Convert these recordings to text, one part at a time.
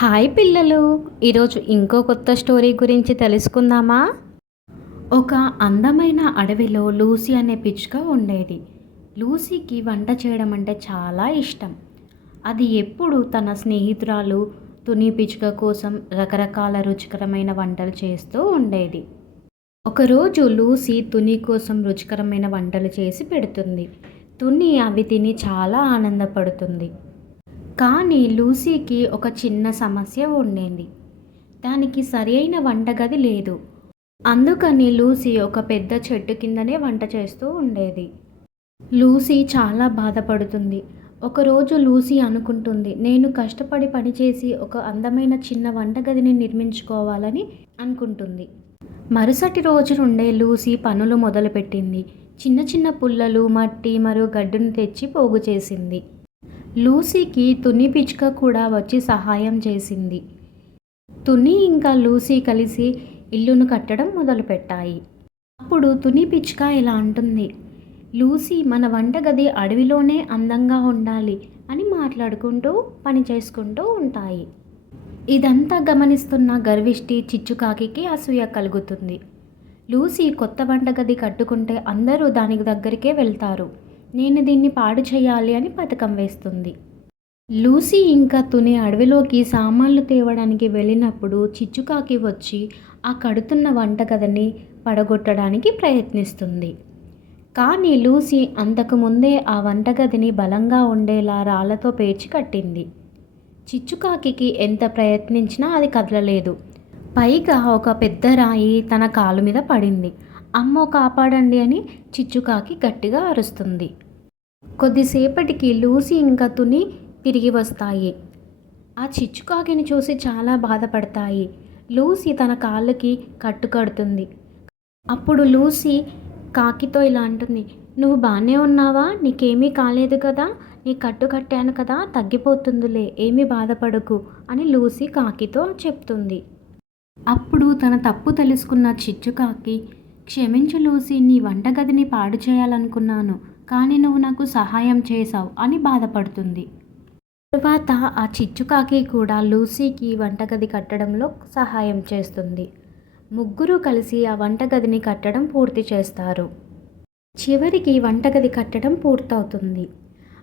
Hi పిల్లలు, ఈరోజు ఇంకో కొత్త స్టోరీ గురించి తెలుసుకుందామా? ఒక అందమైన అడవిలో లూసీ అనే పిచ్చుక ఉండేది. లూసీకి వంట చేయడం అంటే చాలా ఇష్టం. అది ఎప్పుడూ తన స్నేహితురాలు తుని పిచ్చుక కోసం రకరకాల రుచికరమైన వంటలు చేస్తూ ఉండేది. ఒకరోజు లూసీ తుని కోసం రుచికరమైన వంటలు చేసి పెడుతుంది. తుని అవి తిని చాలా ఆనందపడుతుంది. కానీ లూసీకి ఒక చిన్న సమస్య ఉండేది. దానికి సరైన వంటగది లేదు. అందుకని లూసీ ఒక పెద్ద చెట్టు కిందనే వంట చేస్తూ ఉండేది. లూసీ చాలా బాధపడుతుంది. ఒకరోజు లూసీ అనుకుంటుంది, నేను కష్టపడి పనిచేసి ఒక అందమైన చిన్న వంటగదిని నిర్మించుకోవాలని అనుకుంటుంది. మరుసటి రోజు నుండే లూసీ పనులు మొదలుపెట్టింది. చిన్న చిన్న పుల్లలు, మట్టి మరియు గడ్డును తెచ్చి పోగు చేసింది. లూసీకి తుని పిచ్చుక కూడా వచ్చి సహాయం చేసింది. తుని ఇంకా లూసీ కలిసి ఇల్లును కట్టడం మొదలుపెట్టాయి. అప్పుడు తుని పిచ్చుక ఇలా అంటుంది, లూసీ మన వంటగది అడవిలోనే అందంగా ఉండాలి అని మాట్లాడుకుంటూ పని చేసుకుంటూ ఉంటాయి. ఇదంతా గమనిస్తున్న గర్విష్టి చిచ్చుకాకి అసూయ కలుగుతుంది. లూసీ కొత్త వంటగది కట్టుకుంటే అందరూ దానికి దగ్గరికే వెళ్తారు. నేను దీన్ని పాడు చేయాలి అని పథకం వేస్తుంది. లూసీ ఇంకా తుని అడవిలోకి సామాన్లు తేవడానికి వెళ్ళినప్పుడు చిచ్చుకాకి వచ్చి ఆ కడుతున్న వంటగదిని పడగొట్టడానికి ప్రయత్నిస్తుంది. కానీ లూసీ అంతకుముందే ఆ వంటగదిని బలంగా ఉండేలా రాళ్లతో పేర్చి కట్టింది. చిచ్చుకాకి ఎంత ప్రయత్నించినా అది కదలలేదు. పైగా ఒక పెద్ద రాయి తన కాలు మీద పడింది. అమ్మో కాపాడండి అని చిచ్చుకాకి గట్టిగా అరుస్తుంది. కొద్దిసేపటికి లూసీ ఇంకా తుని తిరిగి వస్తాయి. ఆ చిచ్చుకాకిని చూసి చాలా బాధపడతాయి. లూసీ తన కాళ్ళకి కట్టుకడుతుంది. అప్పుడు లూసీ కాకితో ఇలా అంటుంది, నువ్వు బాగానే ఉన్నావా? నీకేమీ కాలేదు కదా? నీ కట్టు కట్టాను కదా, తగ్గిపోతుందిలే, ఏమీ బాధపడకు అని లూసీ కాకితో చెప్తుంది. అప్పుడు తన తప్పు తెలుసుకున్న చిచ్చుకాకి, క్షమించు లూసీ, నీ వంటగదిని పాడు చేయాలనుకున్నాను, కానీ నువ్వు నాకు సహాయం చేశావు అని బాధపడుతుంది. తరువాత ఆ చిచ్చుకాకి కూడా లూసీకి వంటగది కట్టడంలో సహాయం చేస్తుంది. ముగ్గురు కలిసి ఆ వంటగదిని కట్టడం పూర్తి చేస్తారు. చివరికి వంటగది కట్టడం పూర్తవుతుంది.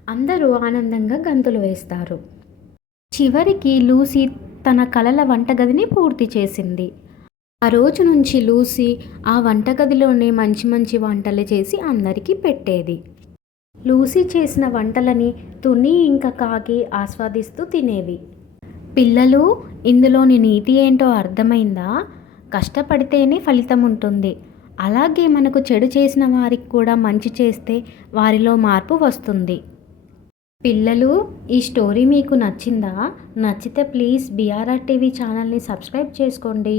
అందరూ ఆనందంగా గంతులు వేస్తారు. చివరికి లూసీ తన కలల వంటగదిని పూర్తి చేసింది. ఆ రోజు నుంచి లూసీ ఆ వంటగదిలోనే మంచి మంచి వంటలు చేసి అందరికీ పెట్టేది. లూసీ చేసిన వంటలని తుని ఇంకా కాకి ఆస్వాదిస్తూ తినేవి. పిల్లలు, ఇందులోని నీతి ఏంటో అర్థమైందా? కష్టపడితేనే ఫలితం ఉంటుంది. అలాగే మనకు చెడు చేసిన వారికి కూడా మంచి చేస్తే వారిలో మార్పు వస్తుంది. పిల్లలు, ఈ స్టోరీ మీకు నచ్చిందా? నచ్చితే ప్లీజ్ BRR TV ఛానల్ని సబ్స్క్రైబ్ చేసుకోండి.